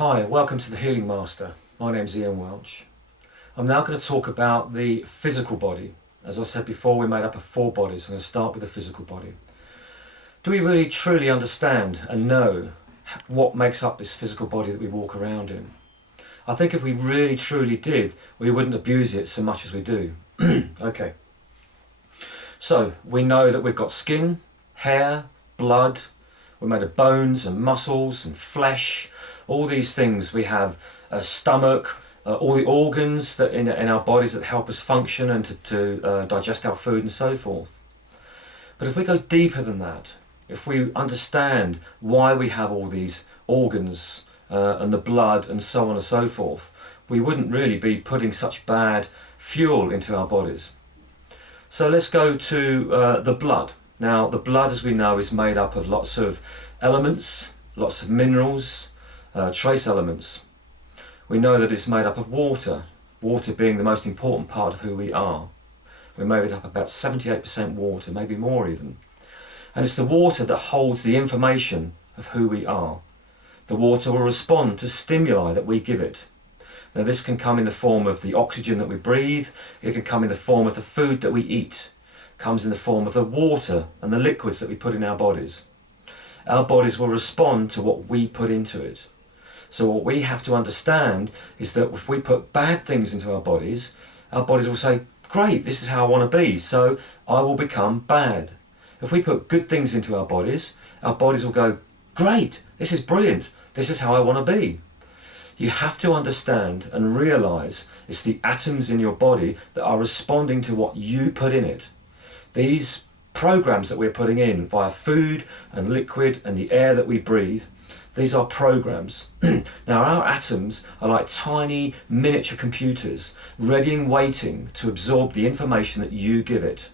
Hi, welcome to the Healing Master. My name's Ian Welch. I'm now going to talk about the physical body. As I said before, we're made up of 4 bodies. I'm going to start with the physical body. Do we really truly understand and know what makes up this physical body that we walk around in? I think if we really truly did, we wouldn't abuse it so much as we do. Okay. So, we know that we've got skin, hair, blood, we're made of bones and muscles and flesh, all these things. We have a stomach, all the organs that in our bodies that help us function and to digest our food and so forth. But if we go deeper than that, if we understand why we have all these organs and the blood and so on and so forth, we wouldn't really be putting such bad fuel into our bodies. So let's go to the blood. Now the blood, as we know, is made up of lots of elements, lots of minerals, trace elements. We know that it's made up of water, water being the most important part of who we are. We're made up about 78% water, maybe more even. And it's the water that holds the information of who we are. The water will respond to stimuli that we give it. Now this can come in the form of the oxygen that we breathe, it can come in the form of the food that we eat, it comes in the form of the water and the liquids that we put in our bodies. Our bodies will respond to what we put into it. So what we have to understand is that if we put bad things into our bodies will say, great, this is how I want to be, so I will become bad. If we put good things into our bodies will go, great, this is brilliant, this is how I want to be. You have to understand and realise it's the atoms in your body that are responding to what you put in it. These programs that we're putting in via food and liquid and the air that we breathe, these are programs. Now our atoms are like tiny miniature computers, ready and waiting to absorb the information that you give it.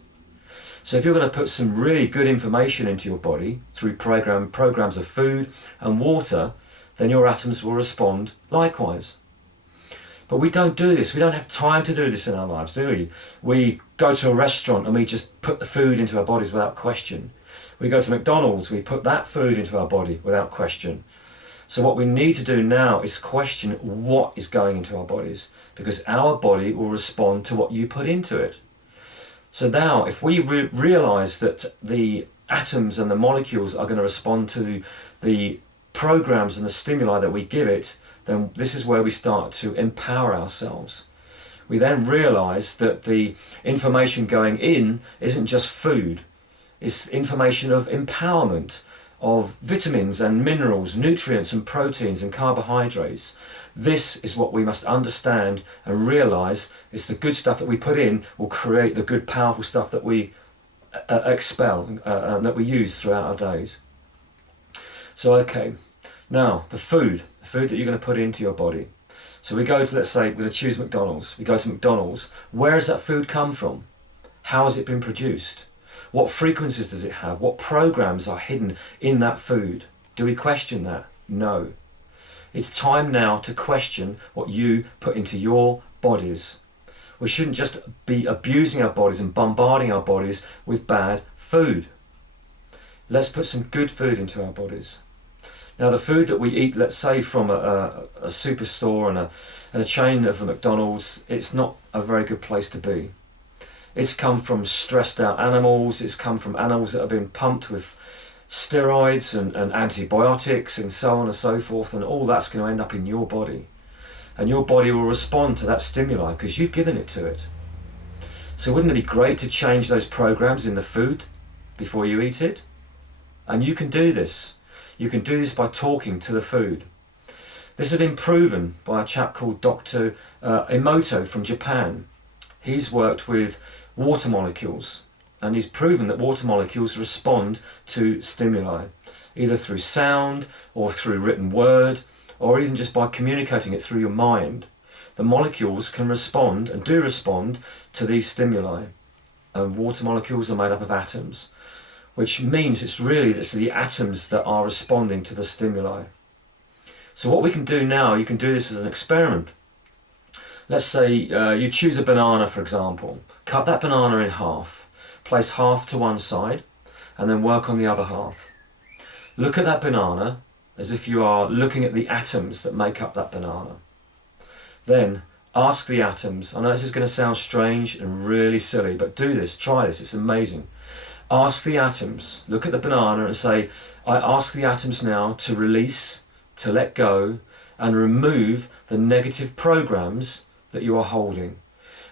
So if you're going to put some really good information into your body through programs of food and water, then your atoms will respond likewise. But we don't do this. We don't have time to do this in our lives, do we? We go to a restaurant and we just put the food into our bodies without question. We go to McDonald's, we put that food into our body without question. So what we need to do now is question what is going into our bodies, because our body will respond to what you put into it. So now if we realise that the atoms and the molecules are going to respond to the programs and the stimuli that we give it, then this is where we start to empower ourselves. We then realise that the information going in isn't just food, it's information of empowerment, of vitamins and minerals, nutrients and proteins and carbohydrates. This is what we must understand and realise. It's the good stuff that we put in will create the good powerful stuff that we expel and that we use throughout our days. So okay, now the food that you're going to put into your body. So we go to, let's say, we're going to choose McDonald's. We go to McDonald's. Where has that food come from? How has it been produced? What frequencies does it have? What programs are hidden in that food? Do we question that? No. It's time now to question what you put into your bodies. We shouldn't just be abusing our bodies and bombarding our bodies with bad food. Let's put some good food into our bodies. Now the food that we eat, let's say from a superstore and a chain of a McDonald's, it's not a very good place to be. It's come from stressed out animals, it's come from animals that have been pumped with steroids and antibiotics and so on and so forth, and all that's going to end up in your body. And your body will respond to that stimuli because you've given it to it. So wouldn't it be great to change those programs in the food before you eat it? And you can do this. You can do this by talking to the food. This has been proven by a chap called Dr. Emoto from Japan. He's worked with water molecules and he's proven that water molecules respond to stimuli, either through sound or through written word or even just by communicating it through your mind. The molecules can respond and do respond to these stimuli. And water molecules are made up of atoms, which means it's the atoms that are responding to the stimuli. So what we can do now, you can do this as an experiment. Let's say you choose a banana, for example. Cut that banana in half, place half to one side, and then work on the other half. Look at that banana as if you are looking at the atoms that make up that banana. Then ask the atoms, I know this is going to sound strange and really silly, but do this, try this, it's amazing. Ask the atoms, look at the banana and say, I ask the atoms now to release, to let go, and remove the negative programs that you are holding.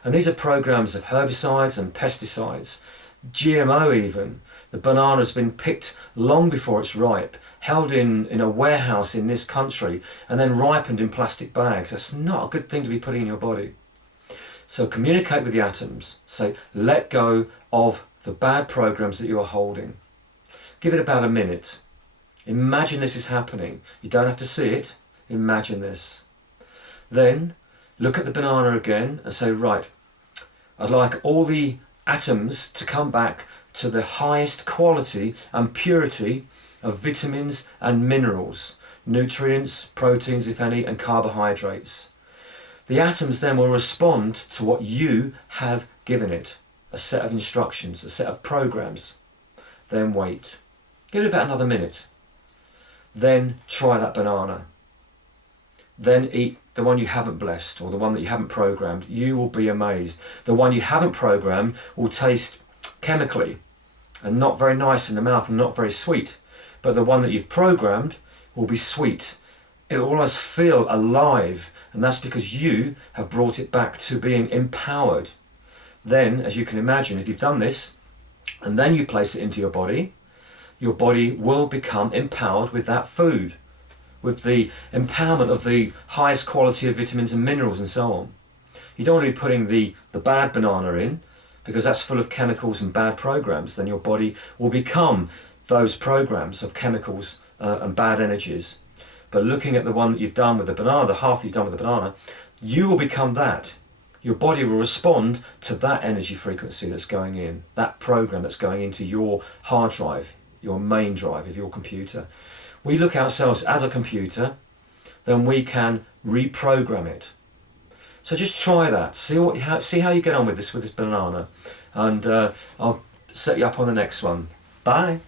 And these are programs of herbicides and pesticides, GMO even. The banana's been picked long before it's ripe, held in a warehouse in this country, and then ripened in plastic bags. That's not a good thing to be putting in your body. So communicate with the atoms. Say, let go of the bad programs that you are holding. Give it about a minute. Imagine this is happening. You don't have to see it. Imagine this. Then look at the banana again and say, right, I'd like all the atoms to come back to the highest quality and purity of vitamins and minerals, nutrients, proteins if any, and carbohydrates. The atoms then will respond to what you have given it, a set of instructions, a set of programs. Then wait. Give it about another minute. Then try that banana. Then eat the one you haven't blessed or the one that you haven't programmed. You will be amazed. The one you haven't programmed will taste chemically and not very nice in the mouth and not very sweet. But the one that you've programmed will be sweet. It will almost feel alive, and that's because you have brought it back to being empowered. Then, as you can imagine, if you've done this and then you place it into your body will become empowered with that food, with the empowerment of the highest quality of vitamins and minerals and so on. You don't want to be putting the bad banana in, because that's full of chemicals and bad programs. Then your body will become those programs of chemicals and bad energies. But looking at the one that you've done with the banana, the half that you've done with the banana, you will become that. Your body will respond to that energy frequency that's going in, that program that's going into your hard drive, your main drive of your computer. We look at ourselves as a computer, then we can reprogram it. So just try that. See how you get on with this banana, and I'll set you up on the next one. Bye.